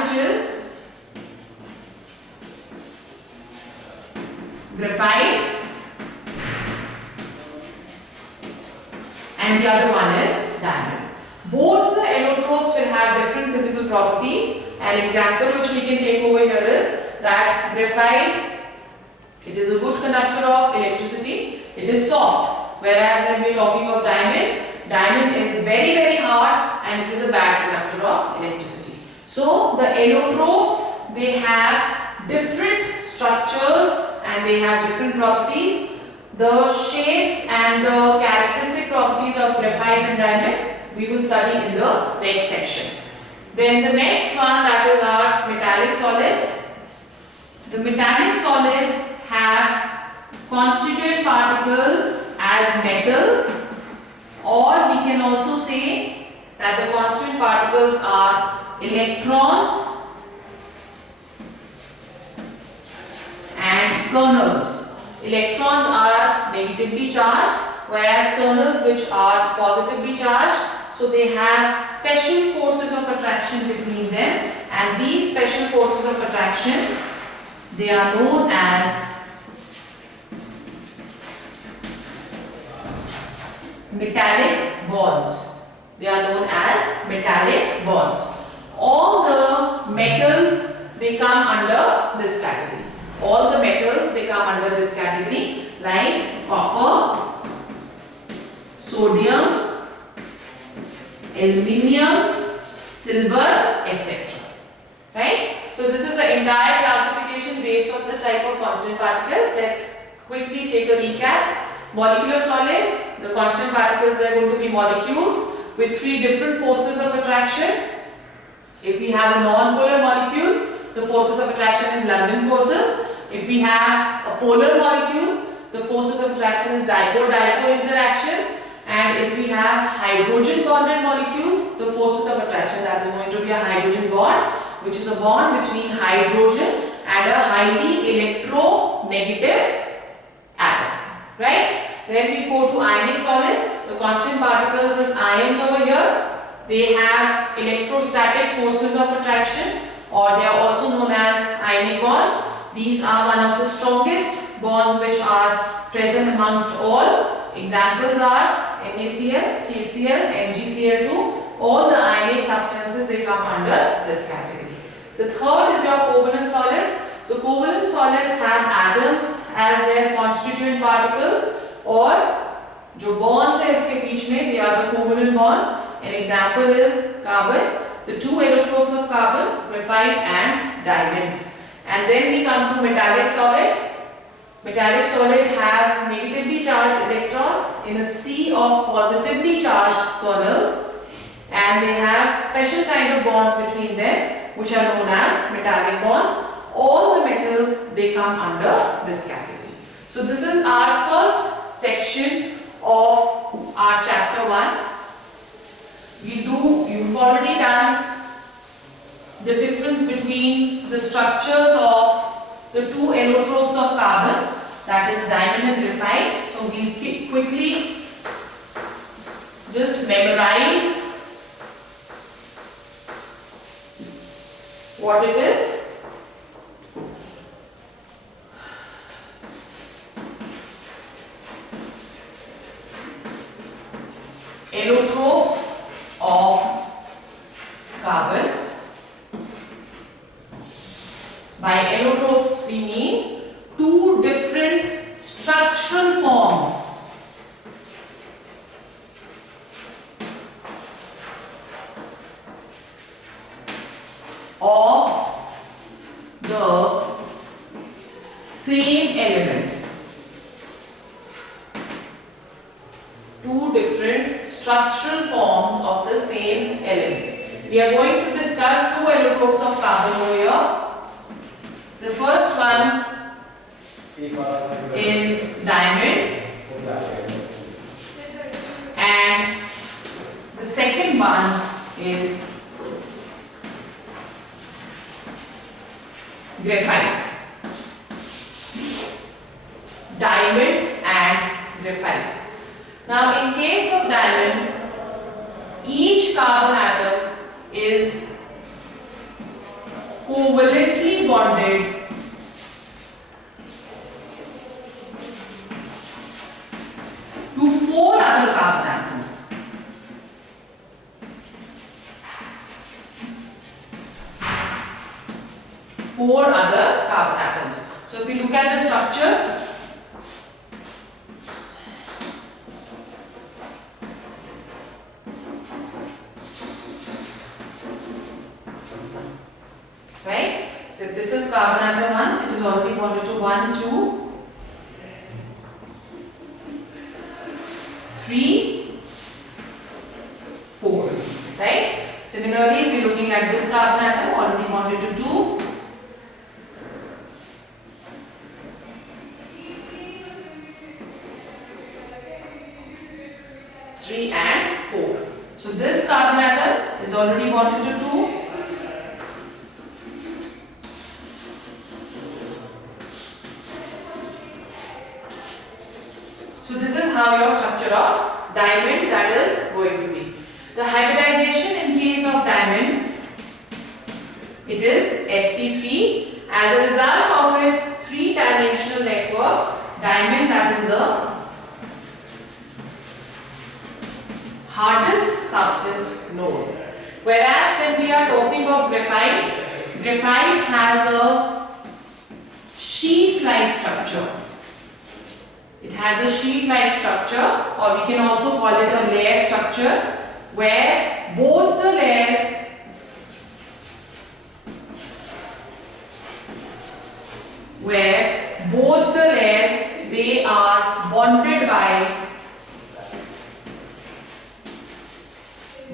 which is graphite, and the other one is diamond. Both the allotropes will have different physical properties. An example which we can take over here is that graphite, it is a good conductor of electricity. It is soft, whereas when we are talking of diamond, diamond is very, very hard and it is a bad conductor of electricity. So the allotropes, they have different structures and they have different properties. The shapes and the characteristic properties of graphite and diamond we will study in the next section. Then the next one, that is our metallic solids. The metallic solids have constituent particles as metals, or we can also say that the constituent particles are electrons and kernels. Electrons are negatively charged, whereas kernels which are positively charged. So they have special forces of attraction between them, and these special forces of attraction, they are known as metallic bonds. They are known as metallic bonds. All the metals, they come under this category. All the metals, they come under this category, like copper, sodium, aluminium, silver, etc. Right? So this is the entire classification based on the type of constituent particles. Let's quickly take a recap. Molecular solids, the constituent particles, they are going to be molecules with three different forces of attraction. If we have a non-polar molecule, the forces of attraction is London forces. If we have a polar molecule, the forces of attraction is dipole-dipole interactions. And if we have hydrogen bonded molecules, the forces of attraction, that is going to be a hydrogen bond, which is a bond between hydrogen and a highly electronegative atom. Right? Then we go to ionic solids. The constituent particles is ions over here. They have electrostatic forces of attraction, or they are also known as ionic bonds. These are one of the strongest bonds which are present amongst all. Examples are NaCl, KCl, MgCl2. All the ionic substances, they come under this category. The third is your covalent solids. The covalent solids have atoms as their constituent particles, or जो bonds है उसके बीच में, they are the covalent bonds. An example is carbon, the two allotropes of carbon, graphite and diamond. And then we come to metallic solid. Metallic solid have negatively charged electrons in a sea of positively charged kernels, and they have special kind of bonds between them which are known as metallic bonds. All the metals, they come under this category. So this is our first section of our chapter 1. You've already done the difference between the structures of the two allotropes of carbon, that is diamond and graphite. So we'll quickly just memorize what it is. Allotropes of carbon. By allotropes we mean two different structural forms of the same element. Two different structural forms of the same element. We are going to discuss two allotropes of carbon over here. The first one is diamond, and the second one is graphite. Diamond and graphite. Now in case of diamond, each carbon atom is covalently bonded to 4 other carbon atoms. Four other carbon atoms. So if we look at the structure, right? So if this is carbon atom 1, it is already bonded to 1, 2, 3, 4, right? Similarly, if we are looking at this carbon atom, already bonded to 2, 3 and 4. So this carbon atom is already bonded to 2. So this is how your structure of diamond that is going to be. The hybridization in case of diamond, it is sp3. As a result of its 3-dimensional network, diamond that is the hardest substance known. Whereas when we are talking of graphite, graphite has a sheet-like structure. It has a sheet-like structure, or we can also call it a layer structure, where both the layers they are bonded by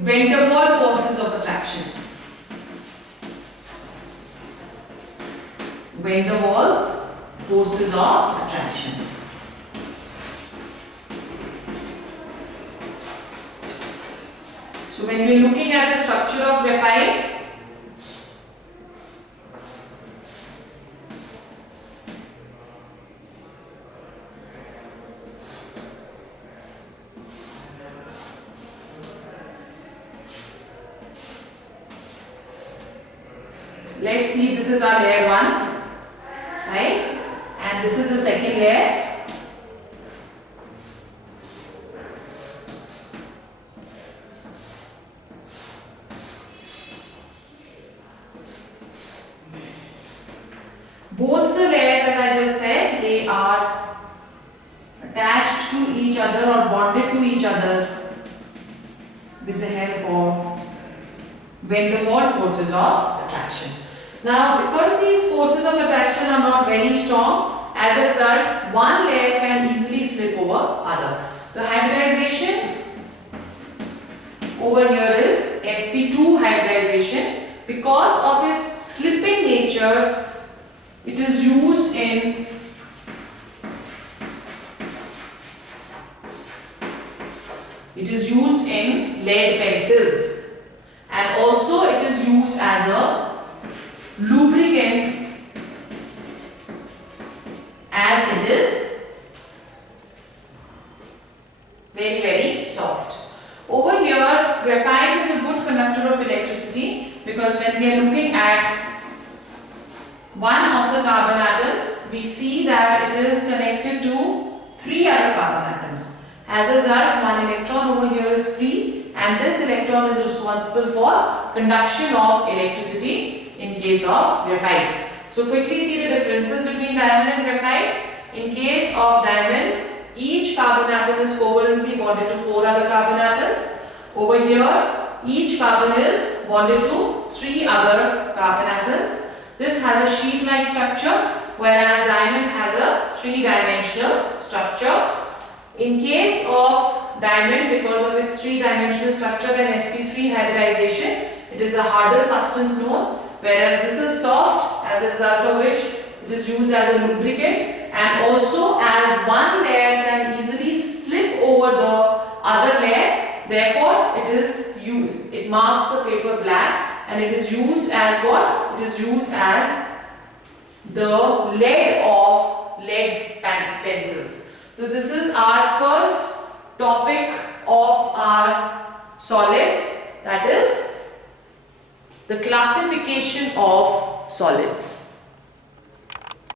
van der Waals forces of attraction. Van der Waals forces of attraction. So when we are looking at the structure of graphite, let's see, this is our layer 1, right? And this is the second layer. Both the layers, as I just said, they are attached to each other or bonded to each other with the help of van der Waals forces of attraction. Now, because these forces of attraction are not very strong, as a result, one layer can easily slip over other. The hybridization over here is sp2 hybridization. Because of its slipping nature, it is used in lead pencils, and also it is used as a lubricant, as it is very, very soft. Over here, graphite is a good conductor of electricity, because when we are looking at one of the carbon atoms, we see that it is connected to 3 other carbon atoms. As a result, one electron over here is free, and this electron is responsible for conduction of electricity in case of graphite. So quickly see the differences between diamond and graphite. In case of diamond, each carbon atom is covalently bonded to 4 other carbon atoms. Over here, each carbon is bonded to 3 other carbon atoms. This has a sheet-like structure, whereas diamond has a 3-dimensional structure. In case of diamond, because of its 3-dimensional structure and sp3 hybridization, it is the hardest substance known, whereas this is soft, as a result of which it is used as a lubricant, and also as one layer can easily slip over the other layer, therefore it marks the paper black. And it is used as what? It is used as the lead of lead pencils. So this is our first topic of our solids, that is the classification of solids.